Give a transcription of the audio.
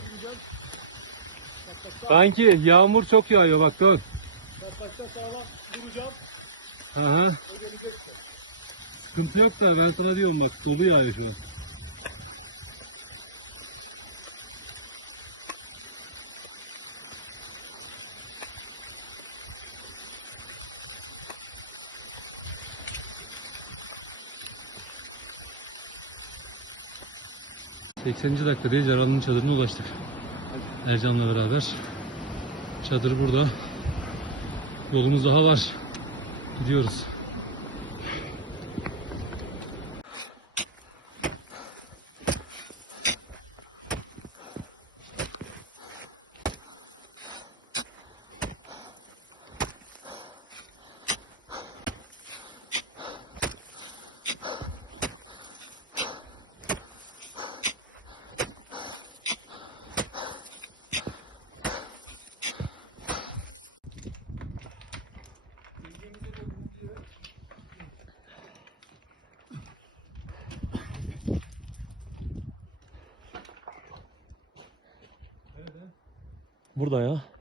sağa sağ. Kanki yağmur çok yağıyor bak. Bak bak sağlam duracağım. Hı hı. Sıkıntı yok da ben sana diyorum bak dolu yağıyor şu an. ...80. dakikadayız. Yaranın çadırına ulaştık. Ercan'la beraber. Çadır burada. Yolumuz daha var. Gidiyoruz. Burada ya.